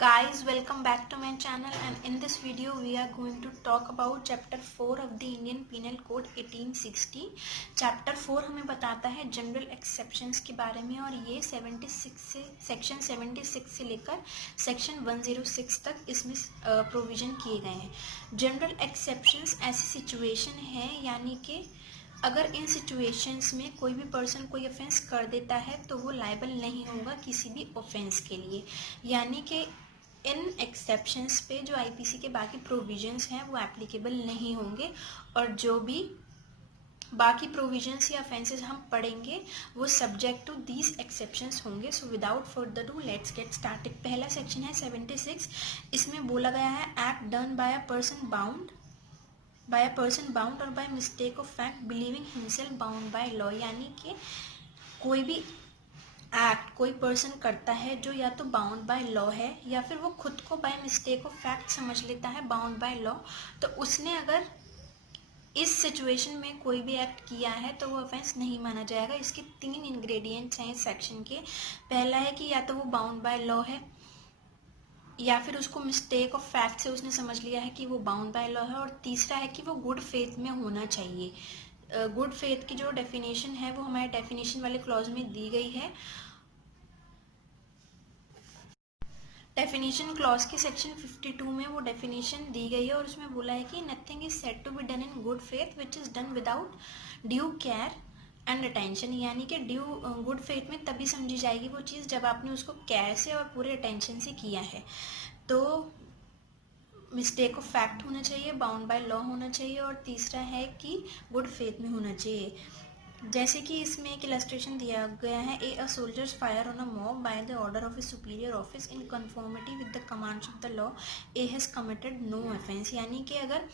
Guys, welcome back to my channel, and in this video we are going to talk about chapter 4 of the Indian Penal Code 1860. chapter 4 हमें बताता है general exceptions के बारे में, और ये 76 से सेक्शन 76 से लेकर सेक्शन 106 तक इसमें प्रोविजन किए गए हैं। जनरल एक्सेप्शंस ऐसी सिचुएशन है, यानी कि अगर इन सिचुएशंस में कोई भी पर्सन कोई ऑफेंस कर देता है तो वो लायबल नहीं होगा किसी भी ऑफेंस के लिए। यानी कि इन एक्सेप्शंस पे जो आईपीसी के बाकी प्रोविजंस हैं वो एप्लीकेबल नहीं होंगे, और जो भी बाकी प्रोविजंस या ऑफेंसेस हम पढ़ेंगे वो सब्जेक्ट टू दीज एक्सेप्शंस होंगे। So without further do let's get started. पहला सेक्शन है 76। इसमें बोला गया है act done by a person bound और by mistake of fact believing himself bound by law. यानी कि कोई भी एक्ट कोई पर्सन करता है जो या तो बाउंड बाय लॉ है या फिर वो खुद को बाय मिस्टेक ऑफ फैक्ट समझ लेता है बाउंड बाय लॉ, तो उसने अगर इस सिचुएशन में कोई भी एक्ट किया है तो वो ऑफेंस नहीं माना जाएगा। इसके 3 इंग्रेडिएंट्स हैं इस सेक्शन के। पहला है कि या तो वो बाउंड बाय लॉ है, या फिर उसको मिस्टेक ऑफ फैक्ट से उसने समझ लिया है कि वो बाउंड बाय लॉ है, और तीसरा है कि वो गुड फेथ में होना चाहिए। गुड फेथ की जो डेफिनेशन है वो हमारे डेफिनेशन वाले क्लॉज में दी गई है। डेफिनेशन क्लॉज के सेक्शन 52 में वो डेफिनेशन दी गई है, और उसमें बोला है कि nothing is said to be done in good faith which is done without due care and attention. यानी कि ड्यू गुड फेथ में तभी समझी जाएगी वो चीज़ जब आपने उसको केयर से और पूरे अटेंशन से किया है। तो मिस्टेक ऑफ फैक्ट होना चाहिए, बाउंड बाय लॉ होना चाहिए, और तीसरा है कि गुड फेथ में होना चाहिए। जैसे कि इसमें एक इलस्ट्रेशन दिया गया है, a soldiers fire on a mob by the order of a superior office in conformity with the commands of the law, A has committed no offence. यानी कि अगर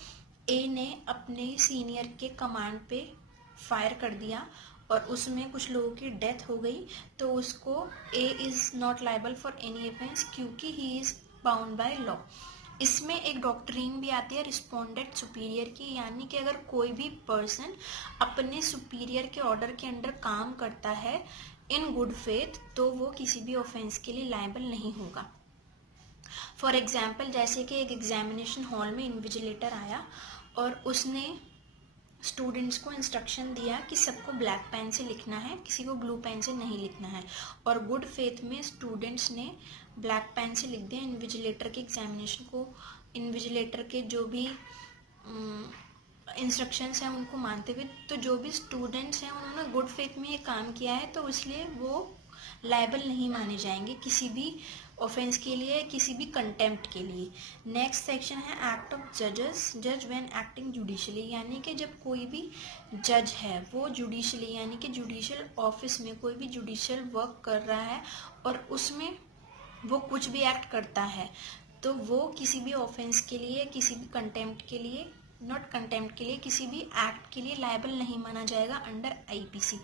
ए ने अपने सीनियर के कमांड पे फायर कर दिया और उसमें कुछ लोगों की डेथ हो गई, तो उसको A is not liable for any offence क्योंकि he is bound by law. इसमें एक डॉक्ट्रिन भी आती है रिस्पोंडेंट सुपीरियर की, यानी कि अगर कोई भी पर्सन अपने सुपीरियर के ऑर्डर के अंडर काम करता है इन गुड फेथ तो वो किसी भी ऑफेंस के लिए लायबल नहीं होगा। फॉर एग्जाम्पल, जैसे कि एक एग्जामिनेशन हॉल में इन्विजिलेटर आया और उसने स्टूडेंट्स को इंस्ट्रक्शन दिया कि सबको ब्लैक पेन से लिखना है, किसी को ब्लू पेन से नहीं लिखना है, और गुड फेथ में स्टूडेंट्स ने ब्लैक पेन से लिख दिया। इन्विजिलेटर के एग्जामिनेशन को, इन्विजिलेटर के जो भी इंस्ट्रक्शंस हैं उनको मानते हुए, तो जो भी स्टूडेंट्स हैं उन्होंने गुड फेथ में ये काम किया है, तो इसलिए वो लायबल नहीं माने जाएंगे किसी भी ऑफेंस के लिए, किसी भी कंटेम्प्ट के लिए। नेक्स्ट सेक्शन है एक्ट ऑफ जज व्हेन एक्टिंग जुडिशली। यानी कि जब कोई भी जज है वो जुडिशली यानी कि जुडिशियल ऑफिस में कोई भी जुडिशियल वर्क कर रहा है और उसमें वो कुछ भी एक्ट करता है, तो वो किसी भी ऑफेंस के लिए, किसी भी कंटेम्प्ट के लिए, नॉट कंटेम्प्ट के लिए, किसी भी एक्ट के लिए लायबल नहीं माना जाएगा अंडर आईपीसी।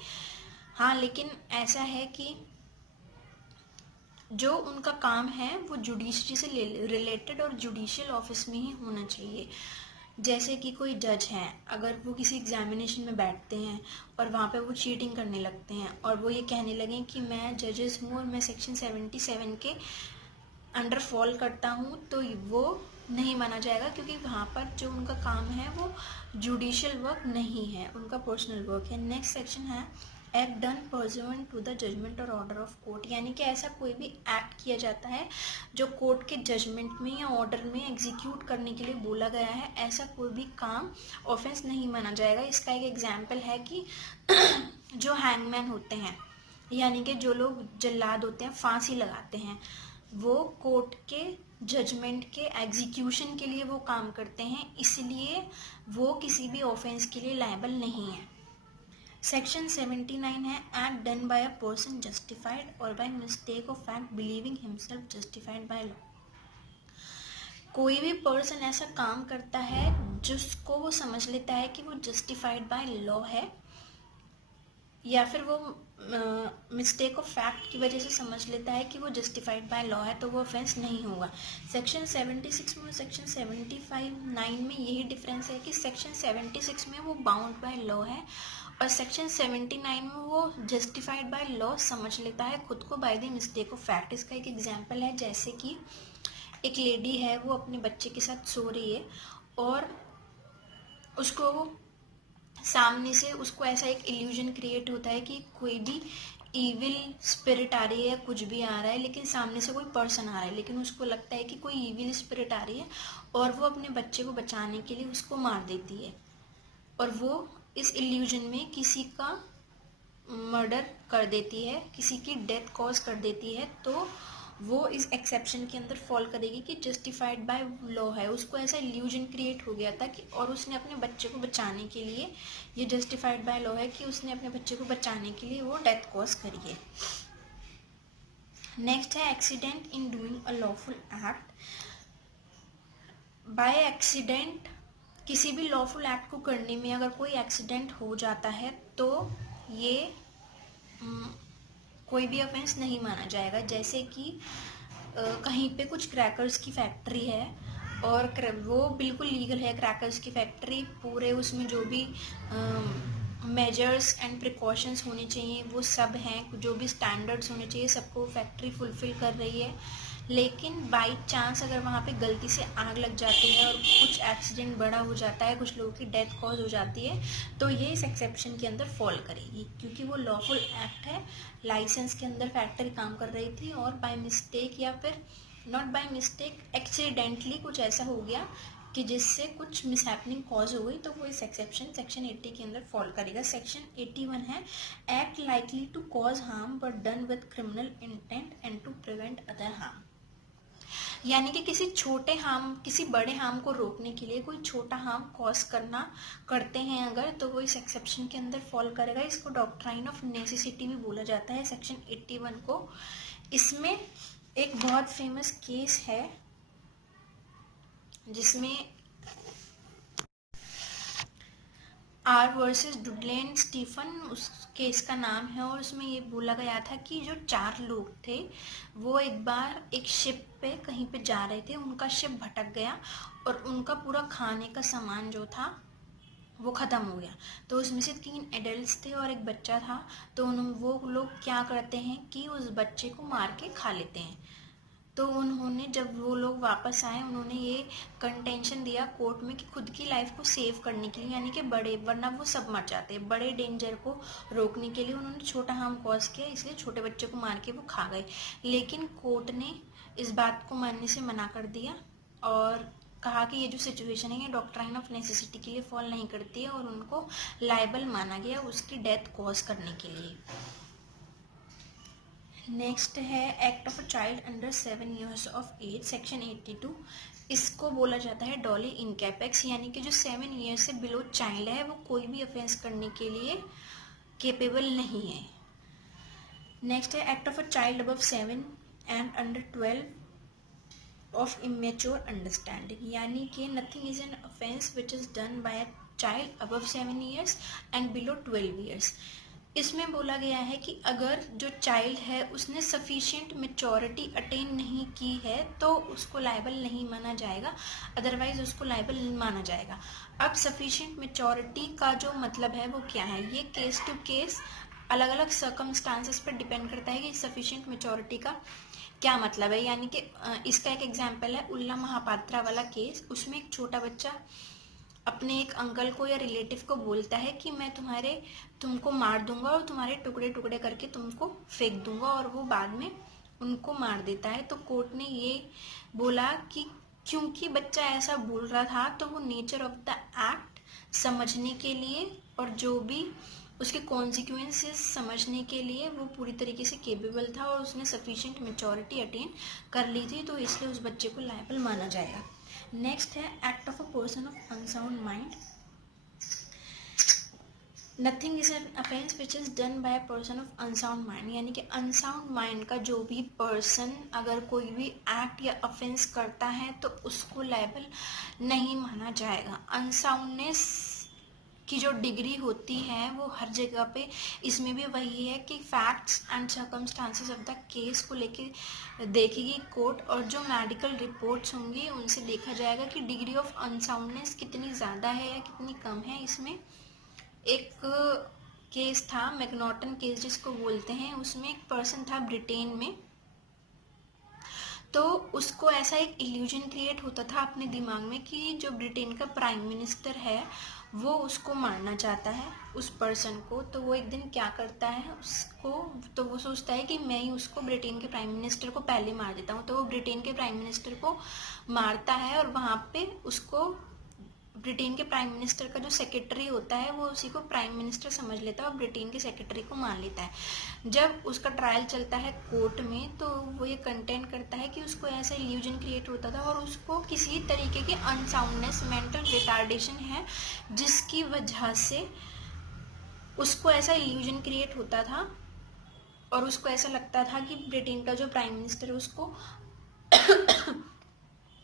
हाँ, लेकिन ऐसा है कि जो उनका काम है वो जुडिशरी से रिलेटेड और जुडिशियल ऑफिस में ही होना चाहिए। जैसे कि कोई जज है, अगर वो किसी एग्जामिनेशन में बैठते हैं और वहाँ पे वो चीटिंग करने लगते हैं और वो ये कहने लगे कि मैं जजेस हूँ और मैं सेक्शन 77 के अंडर फॉल करता हूँ, तो वो नहीं माना जाएगा, क्योंकि वहाँ पर जो उनका काम है वो जुडिशियल वर्क नहीं है, उनका पर्सनल वर्क है। नेक्स्ट सेक्शन है act done pursuant to the judgement और ऑर्डर ऑफ कोर्ट। यानी कि ऐसा कोई भी एक्ट किया जाता है जो कोर्ट के जजमेंट में या ऑर्डर में एग्जीक्यूट करने के लिए बोला गया है, ऐसा कोई भी काम ऑफेंस नहीं माना जाएगा। इसका एक एग्जाम्पल है कि जो हैंगमैन होते हैं, यानी कि जो लोग जल्लाद होते हैं, फांसी लगाते हैं, वो कोर्ट के जजमेंट के एग्जीक्यूशन के लिए वो काम करते हैं, इसलिए वो किसी भी ऑफेंस के लिए लायबल नहीं है। सेक्शन 79 है act done by a person justified और by mistake of fact believing himself justified by law. कोई भी पर्सन ऐसा काम करता है जिसको वो समझ लेता है कि वो जस्टिफाइड बाय लॉ है, या फिर वो मिस्टेक ऑफ फैक्ट की वजह से समझ लेता है कि वो जस्टिफाइड बाय लॉ है, तो वो ऑफेंस नहीं होगा। सेक्शन 76 में और सेक्शन 75(9) में यही डिफरेंस है कि सेक्शन 76 में वो बाउंड बाय लॉ है और सेक्शन 79 में वो जस्टिफाइड बाय लॉ समझ लेता है खुद को by the mistake of fact. इसका एक एग्जाम्पल है, जैसे कि एक लेडी है वो अपने बच्चे के साथ सो रही है और उसको सामने से उसको ऐसा एक इल्यूजन क्रिएट होता है कि कोई भी इविल स्पिरिट आ रही है, कुछ भी आ रहा है, लेकिन सामने से कोई पर्सन आ रहा है, लेकिन उसको लगता है कि कोई इविल स्पिरिट आ रही है और वो अपने बच्चे को बचाने के लिए उसको मार देती है और वो इस इल्यूजन में किसी का मर्डर कर देती है, किसी की डेथ कॉज कर देती है। तो वो इस एक्सेप्शन के अंदर फॉल करेगी कि जस्टिफाइड बाय लॉ है। उसको ऐसा इल्यूजन क्रिएट हो गया था कि और उसने अपने बच्चे को बचाने के लिए, ये जस्टिफाइड बाय लॉ है कि उसने अपने बच्चे को बचाने के लिए वो डेथ कॉज करी है। नेक्स्ट है accident in doing a lawful act. By accident, किसी भी लॉफुल एक्ट को करने में अगर कोई एक्सीडेंट हो जाता है तो ये कोई भी ऑफेंस नहीं माना जाएगा। जैसे कि कहीं पे कुछ क्रैकर्स की फैक्ट्री है और वो बिल्कुल लीगल है, क्रैकर्स की फैक्ट्री, पूरे उसमें जो भी मेजर्स एंड प्रिकॉशंस होने चाहिए वो सब हैं, जो भी स्टैंडर्ड्स होने चाहिए सबको फैक्ट्री फुलफिल कर रही है। लेकिन बाई चांस अगर वहाँ पे गलती से आग लग जाती है और कुछ एक्सीडेंट बड़ा हो जाता है, कुछ लोगों की डेथ कॉज हो जाती है, तो ये इस एक्सेप्शन के अंदर फॉल करेगी क्योंकि वो लॉफुल एक्ट है। लाइसेंस के अंदर फैक्ट्री काम कर रही थी और बाय मिस्टेक या फिर नॉट बाय मिस्टेक, एक्सीडेंटली कुछ ऐसा हो गया कि जिससे कुछ मिसहैपनिंग कॉज हो गई, तो वो इस एक्सेप्शन सेक्शन 80 के अंदर फॉल करेगा। सेक्शन 81 है act likely to cause harm but done with criminal intent and to prevent other harm. यानी कि किसी छोटे हार्म, किसी बड़े हार्म को रोकने के लिए कोई छोटा हार्म कॉज करते हैं अगर, तो वो इस एक्सेप्शन के अंदर फॉल करेगा। इसको डॉक्ट्राइन ऑफ नेसेसिटी भी बोला जाता है सेक्शन 81 को। इसमें एक बहुत फेमस केस है जिसमें आर वर्सेस डुडले एंड स्टीफन उस केस का नाम है, और उसमें ये बोला गया था कि जो 4 लोग थे वो एक बार एक शिप पे कहीं पे जा रहे थे, उनका शिप भटक गया और उनका पूरा खाने का सामान जो था वो ख़त्म हो गया। तो उसमें से 3 एडल्ट्स थे और एक बच्चा था। तो वो लोग क्या करते हैं कि उस बच्चे को मार के खा लेते हैं। तो उन्होंने, जब वो लोग वापस आए, उन्होंने ये कंटेंशन दिया कोर्ट में कि खुद की लाइफ को सेव करने के लिए, यानी कि बड़े, वरना वो सब मर जाते, बड़े डेंजर को रोकने के लिए उन्होंने छोटा हार्म कॉज किया, इसलिए छोटे बच्चे को मार के वो खा गए। लेकिन कोर्ट ने इस बात को मानने से मना कर दिया और कहा कि ये जो सिचुएशन है ये डॉक्ट्राइन ऑफ नेसेसिटी के लिए फॉल नहीं करती है, और उनको लायबल माना गया उसकी डेथ कॉज करने के लिए। नेक्स्ट है act of a child under 7 years of age, section 82। इसको बोला जाता है डॉली इनकैपेक्स, यानी कि जो 7 years से बिलो चाइल्ड है वो कोई भी ऑफेंस करने के लिए केपेबल नहीं है। नेक्स्ट है act of a child above 7 and under 12 of immature understanding, यानी कि nothing is an offence which is done by a child above 7 years and below 12 years। इसमें बोला गया है कि अगर जो चाइल्ड है उसने सफिशिएंट मेच्योरिटी अटेन नहीं की है तो उसको लायबल नहीं माना जाएगा, अदरवाइज उसको लायबल माना जाएगा। अब सफिशिएंट मेच्योरिटी का जो मतलब है वो क्या है, ये केस टू केस अलग अलग सर्कमस्टांसेस पर डिपेंड करता है कि सफिशिएंट मेच्योरिटी का क्या मतलब है। यानी कि इसका एक एग्जाम्पल है उल्ला महापात्रा वाला केस। उसमें एक छोटा बच्चा अपने एक अंकल को या रिलेटिव को बोलता है कि मैं तुमको मार दूंगा और तुम्हारे टुकड़े टुकड़े करके तुमको फेंक दूंगा, और वो बाद में उनको मार देता है। तो कोर्ट ने ये बोला कि क्योंकि बच्चा ऐसा बोल रहा था तो वो नेचर ऑफ द एक्ट समझने के लिए और जो भी उसके कॉन्सिक्वेंसेस समझने के लिए वो पूरी तरीके से केपेबल था और उसने सफिशिएंट मेच्योरिटी अटेन कर ली थी, तो इसलिए उस बच्चे को लायबल माना जाएगा। नेक्स्ट है act of a person of unsound mind. Nothing is an offence which is done by a person of unsound mind, यानी कि अनसाउंड माइंड का जो भी पर्सन अगर कोई भी एक्ट या अफेंस करता है तो उसको लायबल नहीं माना जाएगा। अनसाउंडनेस की जो डिग्री होती है वो हर जगह पे, इसमें भी वही है कि facts and circumstances of the case को लेके देखेगी कोर्ट, और जो मेडिकल रिपोर्ट्स होंगी उनसे देखा जाएगा कि डिग्री ऑफ अनसाउंडनेस कितनी ज़्यादा है या कितनी कम है। इसमें एक केस था मैकनॉटन केस जिसको बोलते हैं, उसमें एक पर्सन था ब्रिटेन में, तो उसको ऐसा एक इल्यूजन क्रिएट होता था अपने दिमाग में कि जो ब्रिटेन का प्राइम मिनिस्टर है वो उसको मारना चाहता है, उस पर्सन को। तो वो एक दिन क्या करता है उसको, तो वो सोचता है कि मैं ही उसको, ब्रिटेन के प्राइम मिनिस्टर को पहले मार देता हूँ। तो वो ब्रिटेन के प्राइम मिनिस्टर को मारता है और वहाँ पे उसको ब्रिटेन के प्राइम मिनिस्टर का जो सेक्रेटरी होता है वो उसी को प्राइम मिनिस्टर समझ लेता है और ब्रिटेन के सेक्रेटरी को मान लेता है। जब उसका ट्रायल चलता है कोर्ट में तो वो ये कंटेंट करता है कि उसको ऐसा इल्यूजन क्रिएट होता था और उसको किसी तरीके की अनसाउंडनेस, मेंटल रिटार्डेशन है, जिसकी वजह से उसको ऐसा इल्यूजन क्रिएट होता था और उसको ऐसा लगता था कि ब्रिटेन का जो प्राइम मिनिस्टर है उसको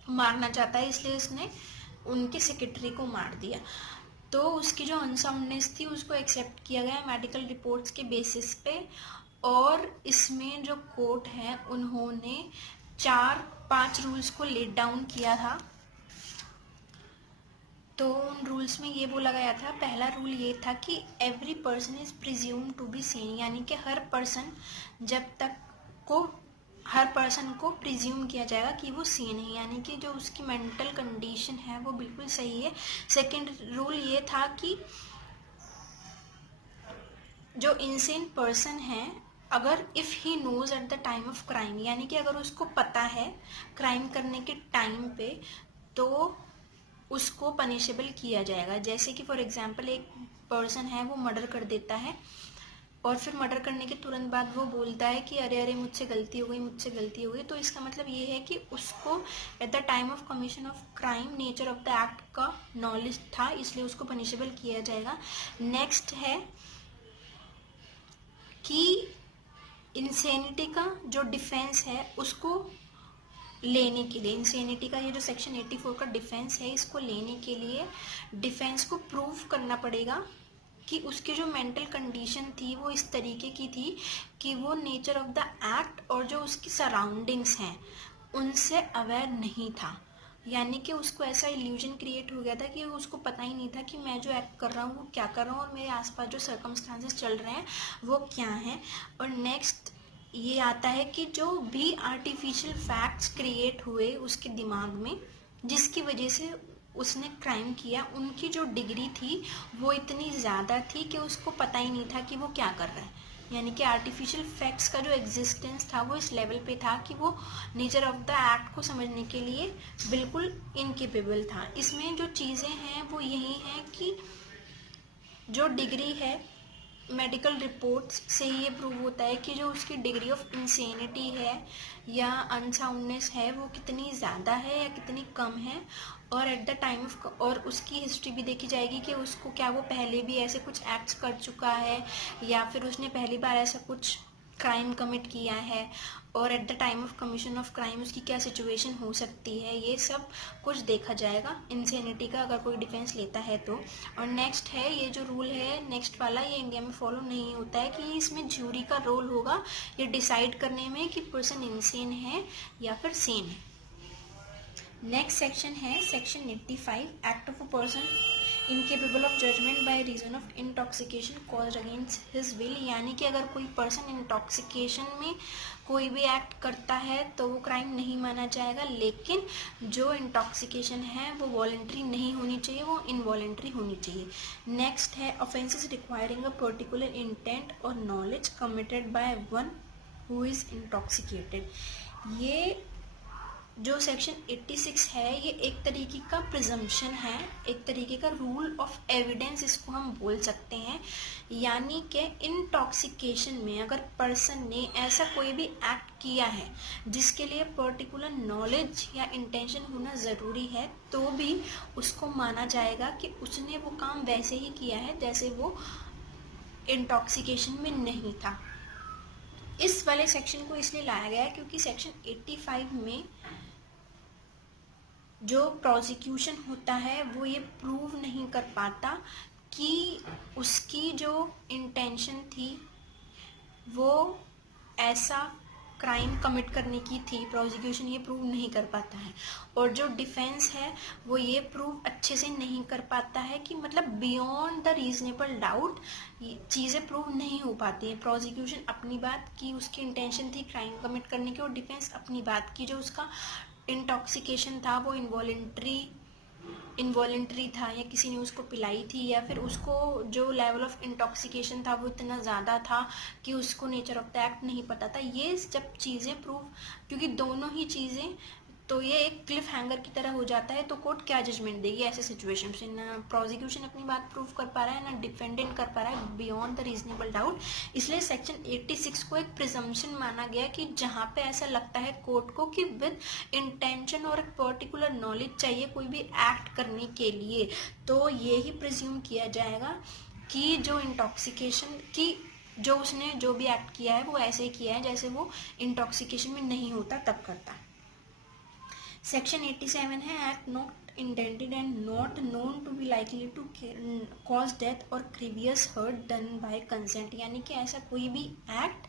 मारना चाहता है, इसलिए उसने उनके सेक्रेटरी को मार दिया। तो उसकी जो अनसाउंडनेस थी उसको एक्सेप्ट किया गया मेडिकल रिपोर्ट्स के बेसिस पे, और इसमें जो कोर्ट है उन्होंने 4-5 रूल्स को लेट डाउन किया था। तो उन रूल्स में ये बोला गया था, पहला रूल ये था कि every person is presume to be sane, यानी कि हर पर्सन को प्रिज्यूम किया जाएगा कि वो सेन है, यानी कि जो उसकी मेंटल कंडीशन है वो बिल्कुल सही है। सेकंड रूल ये था कि जो इनसेन पर्सन है, अगर if he knows at the time of crime, यानी कि अगर उसको पता है क्राइम करने के टाइम पे, तो उसको पनिशेबल किया जाएगा। जैसे कि फॉर एग्जांपल एक पर्सन है वो मर्डर कर देता है और फिर मर्डर करने के तुरंत बाद वो बोलता है कि अरे अरे मुझसे गलती हो गई, मुझसे गलती हो गई। तो इसका मतलब ये है कि उसको eight the time of commission of crime nature of the act का नॉलेज था, इसलिए उसको पनिशेबल किया जाएगा। नेक्स्ट है कि इंसेनिटी का जो डिफेंस है उसको लेने के लिए, इंसेनिटी का ये जो सेक्शन 84 का डिफेंस है, इसको लेने के लिए डिफेंस को प्रूव करना पड़ेगा कि उसकी जो मेंटल कंडीशन थी वो इस तरीके की थी कि वो नेचर ऑफ द एक्ट और जो उसकी सराउंडिंग्स हैं उनसे अवेयर नहीं था। यानी कि उसको ऐसा इल्यूजन क्रिएट हो गया था कि उसको पता ही नहीं था कि मैं जो एक्ट कर रहा हूँ वो क्या कर रहा हूँ और मेरे आसपास जो सर्कमस्टांसेस चल रहे हैं वो क्या हैं। और नेक्स्ट ये आता है कि जो भी आर्टिफिशियल फैक्ट्स क्रिएट हुए उसके दिमाग में जिसकी वजह से उसने क्राइम किया, उनकी जो डिग्री थी वो इतनी ज़्यादा थी कि उसको पता ही नहीं था कि वो क्या कर रहा है। यानी कि आर्टिफिशियल फैक्ट्स का जो एग्जिस्टेंस था वो इस लेवल पे था कि वो नेचर ऑफ द एक्ट को समझने के लिए बिल्कुल इनकेपेबल था। इसमें जो चीज़ें हैं वो यही हैं कि जो डिग्री है, मेडिकल रिपोर्ट्स से ये प्रूव होता है कि जो उसकी डिग्री ऑफ इंसेनिटी है या अनसाउंडनेस है वो कितनी ज़्यादा है या कितनी कम है। और एट द टाइम ऑफ, और उसकी हिस्ट्री भी देखी जाएगी कि उसको क्या वो पहले भी ऐसे कुछ एक्ट्स कर चुका है या फिर उसने पहली बार ऐसा कुछ क्राइम कमिट किया है, और eight the time of commission of crime उसकी क्या सिचुएशन हो सकती है, ये सब कुछ देखा जाएगा इंसेनिटी का अगर कोई डिफेंस लेता है तो। और नेक्स्ट है ये जो रूल है नेक्स्ट वाला, ये इंडिया में फॉलो नहीं होता है कि इसमें ज्यूरी का रोल होगा ये डिसाइड करने में कि पर्सन इंसेन है या फिर सेन है। नेक्स्ट सेक्शन है section 85, act of a person incapable of judgement by reason of intoxication caused against his will, यानी कि अगर कोई पर्सन इंटॉक्सिकेशन में कोई भी एक्ट करता है तो वो क्राइम नहीं माना जाएगा, लेकिन जो इंटॉक्सिकेशन है वो वॉलेंट्री नहीं होनी चाहिए, वो इनवॉलेंट्री होनी चाहिए। नेक्स्ट है offences requiring a particular intent और knowledge committed by one who is intoxicated. ये जो सेक्शन 86 है ये एक तरीके का प्रिजम्पशन है, एक तरीके का रूल ऑफ एविडेंस इसको हम बोल सकते हैं। यानी कि इंटॉक्सिकेशन में अगर पर्सन ने ऐसा कोई भी एक्ट किया है जिसके लिए पर्टिकुलर नॉलेज या इंटेंशन होना ज़रूरी है तो भी उसको माना जाएगा कि उसने वो काम वैसे ही किया है जैसे वो इंटॉक्सिकेशन में नहीं था। इस वाले सेक्शन को इसलिए लाया गया है क्योंकि सेक्शन 85 में जो प्रोसिक्यूशन होता है वो ये प्रूव नहीं कर पाता कि उसकी जो इंटेंशन थी वो ऐसा क्राइम कमिट करने की थी, प्रोसिक्यूशन ये प्रूव नहीं कर पाता है, और जो डिफेंस है वो ये प्रूव अच्छे से नहीं कर पाता है कि मतलब बियॉन्ड द रीजनेबल डाउट चीज़ें प्रूव नहीं हो पाती है। प्रोसिक्यूशन अपनी बात की, उसकी इंटेंशन थी क्राइम कमिट करने की, और डिफेंस अपनी बात की, जो उसका इंटॉक्सिकेशन था वो इनवॉलेंट्री था, या किसी ने उसको पिलाई थी, या फिर उसको जो लेवल ऑफ इंटॉक्सिकेशन था वो इतना ज़्यादा था कि उसको नेचर ऑफ द एक्ट नहीं पता था। ये जब चीज़ें प्रूव, क्योंकि दोनों ही चीज़ें, तो ये एक क्लिफ हैंगर की तरह हो जाता है, तो कोर्ट क्या जजमेंट देगी ऐसे सिचुएशन से? ना प्रोसिक्यूशन अपनी बात प्रूव कर पा रहा है, ना डिफेंडेंट कर पा रहा है बियॉन्ड द रीजनेबल डाउट। इसलिए सेक्शन 86 को एक प्रिजम्पशन माना गया कि जहाँ पे ऐसा लगता है कोर्ट को कि विद इंटेंशन और एक पर्टिकुलर नॉलेज चाहिए कोई भी एक्ट करने के लिए, तो ये ही प्रिज्यूम किया जाएगा कि जो इंटॉक्सिकेशन की, जो उसने जो भी एक्ट किया है वो ऐसे ही किया है जैसे वो इंटॉक्सिकेशन में नहीं होता तब करता है। सेक्शन 87 है act not intended and not known to be likely to cause death और grievous hurt done by consent, यानी कि ऐसा कोई भी एक्ट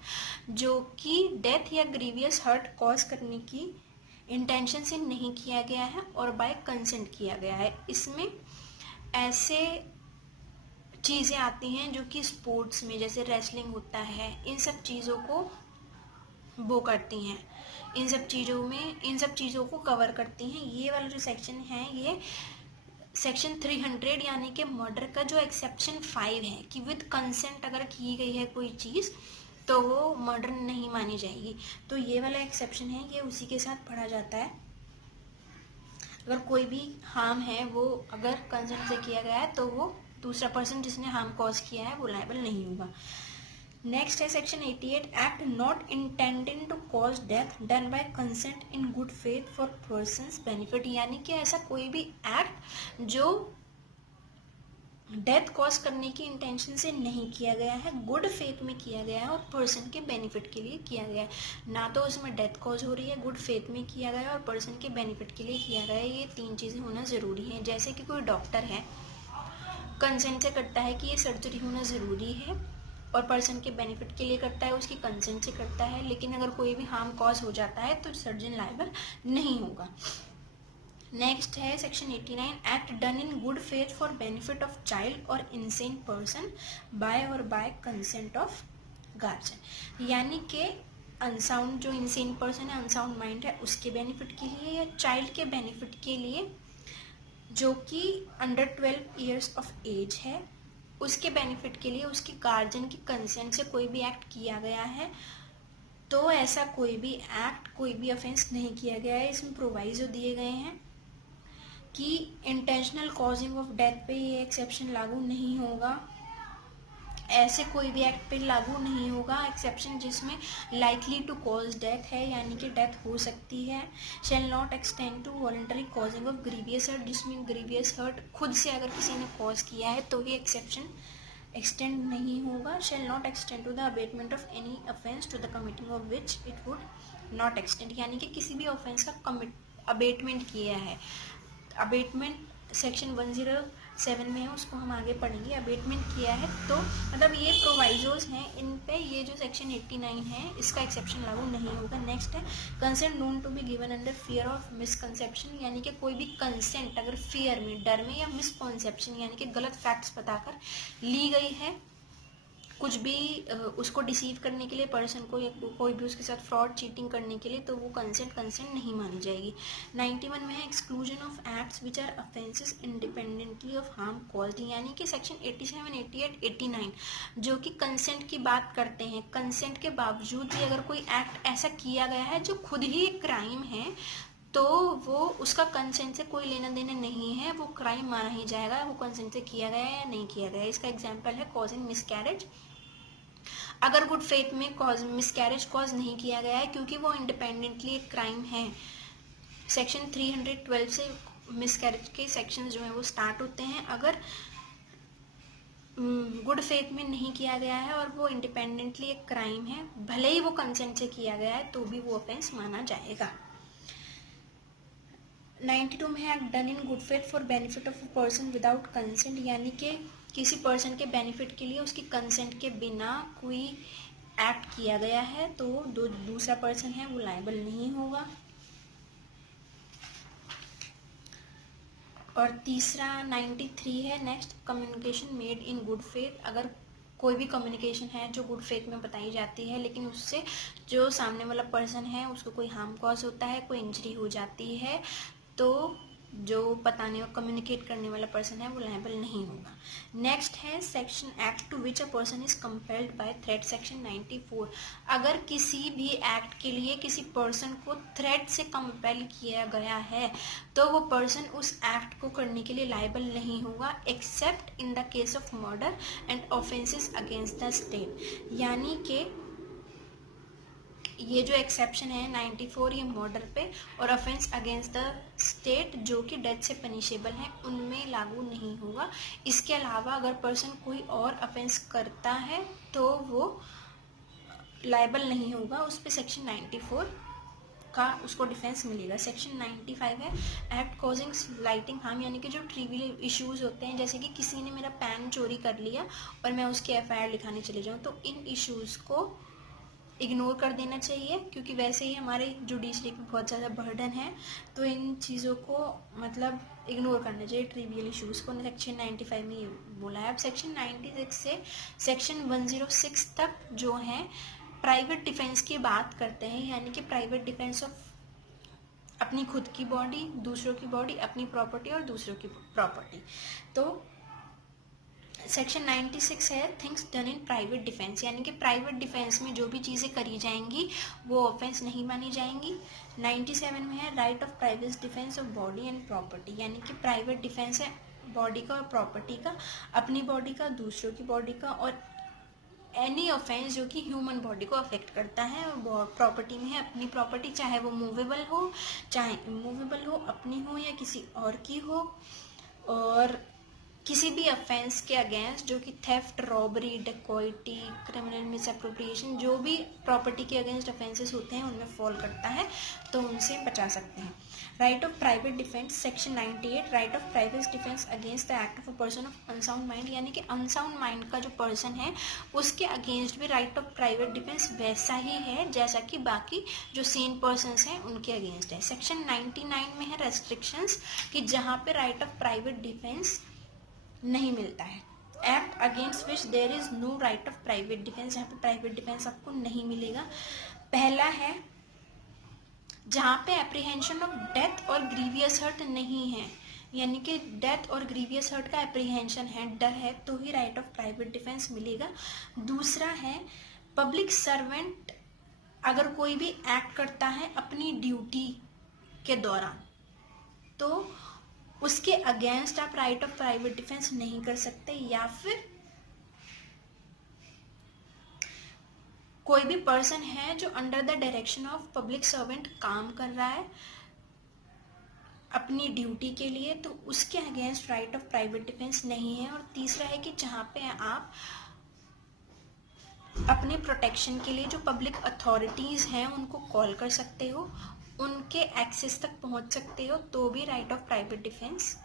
जो कि डेथ या ग्रीवियस हर्ट कॉज करने की इंटेंशन से नहीं किया गया है और बाय कंसेंट किया गया है। इसमें ऐसे चीज़ें आती हैं जो कि स्पोर्ट्स में जैसे रेसलिंग होता है, इन सब चीज़ों को वो करती हैं, इन सब चीज़ों को कवर करती हैं। ये वाला जो सेक्शन है ये सेक्शन 300 यानी कि मर्डर का जो एक्सेप्शन 5 है कि विद कंसेंट अगर की गई है कोई चीज़ तो वो मर्डर नहीं मानी जाएगी, तो ये वाला एक्सेप्शन है ये उसी के साथ पढ़ा जाता है। अगर कोई भी हार्म है वो अगर कंसेंट से किया गया है तो वो दूसरा पर्सन जिसने हार्म कॉज किया है वो लायबल नहीं होगा। नेक्स्ट है section 88 act not intending to cause death done by consent in good faith for person's benefit, यानी कि ऐसा कोई भी एक्ट जो डेथ कॉज करने की इंटेंशन से नहीं किया गया है, गुड फेथ में किया गया है और पर्सन के बेनिफिट के लिए किया गया है, ना तो उसमें डेथ कॉज हो रही है, गुड फेथ में किया गया है और पर्सन के बेनिफिट के लिए किया गया है। ये तीन चीज़ें होना ज़रूरी है। जैसे कि कोई डॉक्टर है, कंसेंट से करता है कि ये सर्जरी होना ज़रूरी है और पर्सन के बेनिफिट के लिए करता है, उसकी कंसेंट से करता है, लेकिन अगर कोई भी हार्म कॉज हो जाता है तो सर्जन लायबल नहीं होगा। नेक्स्ट है section 89 act done in good faith for benefit of child और insane person by consent of guardian, यानी कि अनसाउंड जो इनसेन पर्सन है, अनसाउंड माइंड है, उसके बेनिफिट के लिए या चाइल्ड के बेनिफिट के लिए जो कि अंडर 12 ईयर्स ऑफ एज है, उसके बेनिफिट के लिए उसके गार्जियन की कंसेंट से कोई भी एक्ट किया गया है, तो ऐसा कोई भी एक्ट, कोई भी ऑफेंस नहीं किया गया है। इसमें प्रोवाइजो दिए गए हैं कि इंटेंशनल कॉजिंग ऑफ डेथ पे ये एक्सेप्शन लागू नहीं होगा, ऐसे कोई भी एक्ट पे लागू नहीं होगा। एक्सेप्शन जिसमें लाइकली टू कॉज डेथ है, यानी कि डेथ हो सकती है। Shall not extend to voluntary causing of grievous hurt, जिसमें ग्रीवियस हर्ट खुद से अगर किसी ने कॉज किया है तो ये एक्सेप्शन एक्सटेंड नहीं होगा। Shall not extend to the abetment of any offence to the committing of which it would not extend, यानी कि किसी भी ऑफेंस का अबेटमेंट किया है। अबेटमेंट सेक्शन 107 में है, उसको हम आगे पढ़ेंगे। अबेटमेंट किया है तो मतलब ये प्रोवाइजोज हैं, इन पे ये जो सेक्शन 89 है इसका एक्सेप्शन लागू नहीं होगा। नेक्स्ट है consent known to be given under fear of misconception, यानी कि कोई भी कंसेंट अगर फियर में, डर में या मिसकॉन्सेप्शन यानी कि गलत फैक्ट्स बताकर ली गई है, कुछ भी उसको डिसीव करने के लिए पर्सन को, या कोई भी उसके साथ फ्रॉड चीटिंग करने के लिए, तो वो कंसेंट नहीं मानी जाएगी। 91 में है exclusion of acts which are offences independently of harm caused, यानी कि सेक्शन 87, 88, 89 जो कि कंसेंट की बात करते हैं, कंसेंट के बावजूद भी अगर कोई एक्ट ऐसा किया गया है जो खुद ही एक क्राइम है तो वो उसका कंसेंट से कोई लेना देना नहीं है, वो क्राइम माना ही जाएगा, वो कंसेंट से किया गया है या नहीं किया गया है। इसका एग्जाम्पल है कॉजिंग मिसकैरेज। अगर गुड फेथ में मिसकैरेज कॉज नहीं किया गया है क्योंकि वो इंडिपेंडेंटली एक क्राइम है। सेक्शन 312 से मिसकैरेज के सेक्शंस जो है वो स्टार्ट होते हैं। अगर गुड फेथ में नहीं किया गया है और वो इंडिपेंडेंटली एक क्राइम है, भले ही वो कंसेंट से किया गया है तो भी वो ऑफेंस माना जाएगा। 92 में है act done in good faith for benefit of a person without consent, यानी कि किसी पर्सन के बेनिफिट के लिए उसकी कंसेंट के बिना कोई एक्ट किया गया है तो दूसरा पर्सन है वो लायबल नहीं होगा। और तीसरा 93 है next, communication made in good faith. अगर कोई भी कम्युनिकेशन है जो गुड फेथ में बताई जाती है लेकिन उससे जो सामने वाला पर्सन है उसको कोई हार्म कॉज होता है, कोई इंजरी हो जाती है, तो जो बताने और कम्युनिकेट करने वाला पर्सन है वो लायबल नहीं होगा। नेक्स्ट है section act to which a person is compelled by threat, section 94। अगर किसी भी एक्ट के लिए किसी पर्सन को थ्रेट से कंपेल किया गया है तो वो पर्सन उस एक्ट को करने के लिए लायबल नहीं होगा, accept in the case of murder and offences against the state. यानी कि ये जो एक्सेप्शन है 94 ये मर्डर पे और ऑफेंस अगेंस्ट द स्टेट जो कि डेथ से पनिशेबल है उनमें लागू नहीं होगा। इसके अलावा अगर पर्सन कोई और ऑफेंस करता है तो वो लायबल नहीं होगा, उस पर सेक्शन 94 का उसको डिफेंस मिलेगा। सेक्शन 95 है एक्ट कॉजिंग लाइटिंग हार्म, यानी कि जो ट्रिवियल इश्यूज होते हैं जैसे कि किसी ने मेरा पेन चोरी कर लिया और मैं उसके एफआईआर लिखाने चले जाऊँ, तो इन इश्यूज को इग्नोर कर देना चाहिए क्योंकि वैसे ही हमारे जुडिशरी पे बहुत ज़्यादा बर्डन है, तो इन चीज़ों को मतलब इग्नोर करना चाहिए ट्रिवियल इश्यूज़ को। सेक्शन 95 में ये बोला है। अब सेक्शन 96 से सेक्शन 106 तक जो है प्राइवेट डिफेंस की बात करते हैं, यानी कि प्राइवेट डिफेंस ऑफ अपनी खुद की बॉडी, दूसरों की बॉडी, अपनी प्रॉपर्टी और दूसरों की प्रॉपर्टी। तो सेक्शन 96 है things done in private defence, यानी कि प्राइवेट डिफेंस में जो भी चीज़ें करी जाएंगी वो ऑफेंस नहीं मानी जाएंगी। 97 में है right of private defence of body and property, यानी कि प्राइवेट डिफेंस है बॉडी का और प्रॉपर्टी का, अपनी बॉडी का, दूसरों की बॉडी का, और एनी ऑफेंस जो कि ह्यूमन बॉडी को अफेक्ट करता है। प्रॉपर्टी में है अपनी प्रॉपर्टी, चाहे वो मूवेबल हो चाहे इमूवेबल हो, अपनी हो या किसी और की हो। और किसी भी ऑफेंस के अगेंस्ट जो कि theft, robbery, dacoity, criminal misappropriation, जो भी प्रॉपर्टी के अगेंस्ट ऑफेंसेस होते हैं उनमें फॉल करता है तो उनसे बचा सकते हैं। Right of private defence section 98 right of private defence against the act of a person of unsound mind, यानी कि अनसाउंड माइंड का जो पर्सन है उसके अगेंस्ट भी राइट ऑफ प्राइवेट डिफेंस वैसा ही है जैसा कि बाकी जो सेन पर्सन्स हैं उनके अगेंस्ट है। सेक्शन 99 में है रेस्ट्रिक्शंस कि जहाँ पे राइट ऑफ प्राइवेट डिफेंस नहीं मिलता है। Act against which there is no right of private defence, जहाँ पे प्राइवेट डिफेंस आपको नहीं मिलेगा। पहला है जहाँ पे एप्रीहेंशन ऑफ डेथ और ग्रीवियस हर्ट नहीं है, यानी कि डेथ और ग्रीवियस हर्ट का एप्रीहेंशन है, डर है, तो ही राइट ऑफ प्राइवेट डिफेंस मिलेगा। दूसरा है पब्लिक सर्वेंट अगर कोई भी एक्ट करता है अपनी ड्यूटी के दौरान तो उसके अगेंस्ट आप राइट ऑफ प्राइवेट डिफेंस नहीं कर सकते, या फिर कोई भी पर्सन है जो under the direction of public servant काम कर रहा है अपनी ड्यूटी के लिए तो उसके against right of private defence नहीं है। और तीसरा है कि जहाँ पे आप अपने प्रोटेक्शन के लिए जो पब्लिक अथॉरिटीज़ हैं उनको कॉल कर सकते हो, उनके एक्सेस तक पहुंच सकते हो, तो भी right of private defence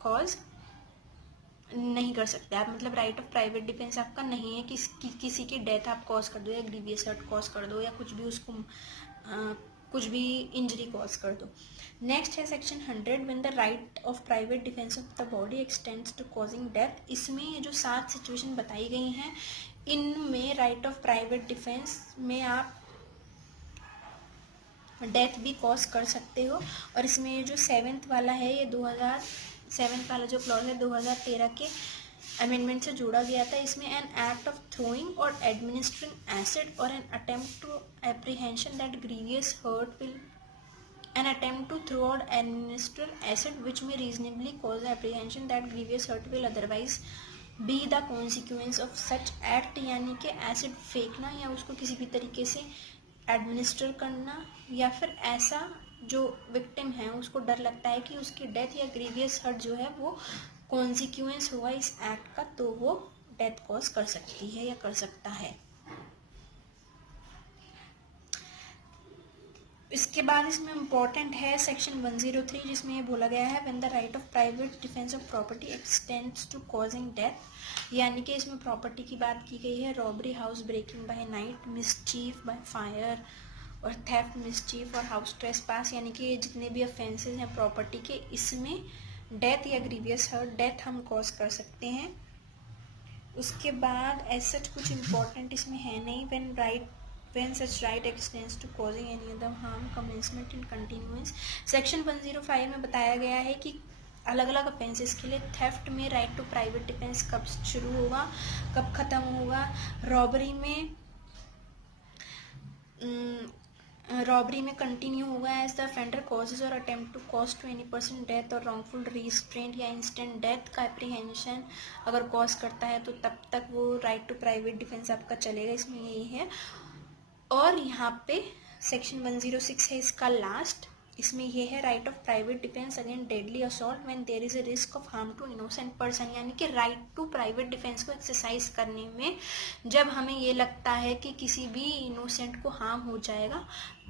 cause नहीं कर सकते आप। मतलब राइट ऑफ प्राइवेट डिफेंस आपका नहीं है कि किसी की डेथ आप कॉज कर दो या ग्रीवियस हर्ट कॉज कर दो या कुछ भी उसको कुछ भी इंजरी कॉज कर दो। नेक्स्ट है section 100 when the right of private defence of the body extends to causing death. इसमें ये जो 7 सिचुएशन बताई गई हैं इनमें राइट ऑफ प्राइवेट डिफेंस में आप डेथ भी कॉज कर सकते हो। और इसमें ये जो 7th वाला है ये 2007 वाला जो क्लॉज है 2013 के अमेंडमेंट से जोड़ा गया था। इसमें एन एक्ट ऑफ थ्रोइंग और एडमिनिस्ट्रिंग एसिड और an attempt to apprehension that grievous hurt will an attempt to throw or administer acid which may reasonably cause apprehension that grievous hurt will otherwise be the consequence of such act, यानी कि acid फेंकना या उसको किसी भी तरीके से administer करना या फिर ऐसा जो विक्टिम है उसको डर लगता है कि उसकी डेथ या ग्रीवियस हर्ट जो है वो कॉन्सिक्वेंस हुआ इस एक्ट का तो वो डेथ कॉज कर सकती है या कर सकता है। इसके बाद इसमें इम्पॉर्टेंट है सेक्शन 103, जिसमें ये बोला गया है when the right of private defence of property extends to causing death, यानी कि इसमें प्रॉपर्टी की बात की गई है। Robbery, house breaking by night, mischief by fire और थेफ्ट, मिसचीफ और हाउस ट्रेसपास, यानी कि ये जितने भी ऑफेंसेस हैं प्रॉपर्टी के, इसमें डेथ या ग्रीवियस हर्ट, डेथ हम कॉज कर सकते हैं। उसके बाद एज सच कुछ इम्पोर्टेंट इसमें है नहीं। when such right extends to causing any other harm, commencement and continuance। Section 105 में बताया गया है कि अलग अलग ऑफेंसेस के लिए थेफ्ट में राइट टू प्राइवेट डिफेंस कब शुरू होगा, कब खत्म होगा। रॉबरी में कंटिन्यू होगा एज द ऑफेंडर कॉजेज और attempt to cause to any person death और रॉन्गफुल रिस्ट्रेंट या इंस्टेंट डेथ का एप्रीहेंशन अगर कॉज करता है तो तब तक वो राइट टू प्राइवेट डिफेंस आपका चलेगा, इसमें यही है। और यहाँ पे सेक्शन 106 है इसका लास्ट, इसमें ये है right of private defence against deadly assault when there is a risk of harm to innocent person, यानी कि राइट टू प्राइवेट डिफेंस को एक्सरसाइज करने में जब हमें ये लगता है कि किसी भी इनोसेंट को हार्म हो जाएगा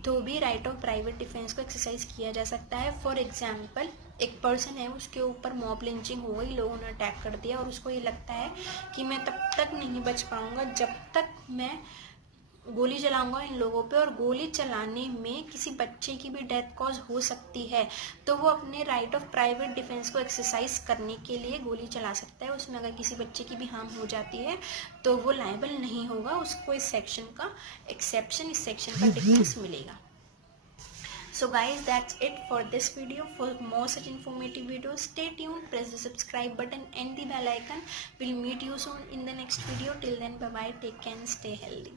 तो भी राइट ऑफ प्राइवेट डिफेंस को एक्सरसाइज किया जा सकता है। फॉर एग्जाम्पल, एक पर्सन है, उसके ऊपर मॉब लिंचिंग हो गई, लोगों ने अटैक कर दिया और उसको ये लगता है कि मैं तब तक नहीं बच पाऊंगा जब तक मैं गोली चलाऊंगा इन लोगों पे, और गोली चलाने में किसी बच्चे की भी डेथ कॉज हो सकती है, तो वो अपने राइट ऑफ प्राइवेट डिफेंस को एक्सरसाइज करने के लिए गोली चला सकता है। उसमें अगर किसी बच्चे की भी हार्म हो जाती है तो वो लायबल नहीं होगा, उसको इस सेक्शन का एक्सेप्शन, इस सेक्शन का डिफेंस मिलेगा। So guys, that's it for this video. For more such informative videos, stay tuned, press the subscribe button and the bell icon. We'll meet you soon in the next video. Till then, bye bye, take care and stay healthy.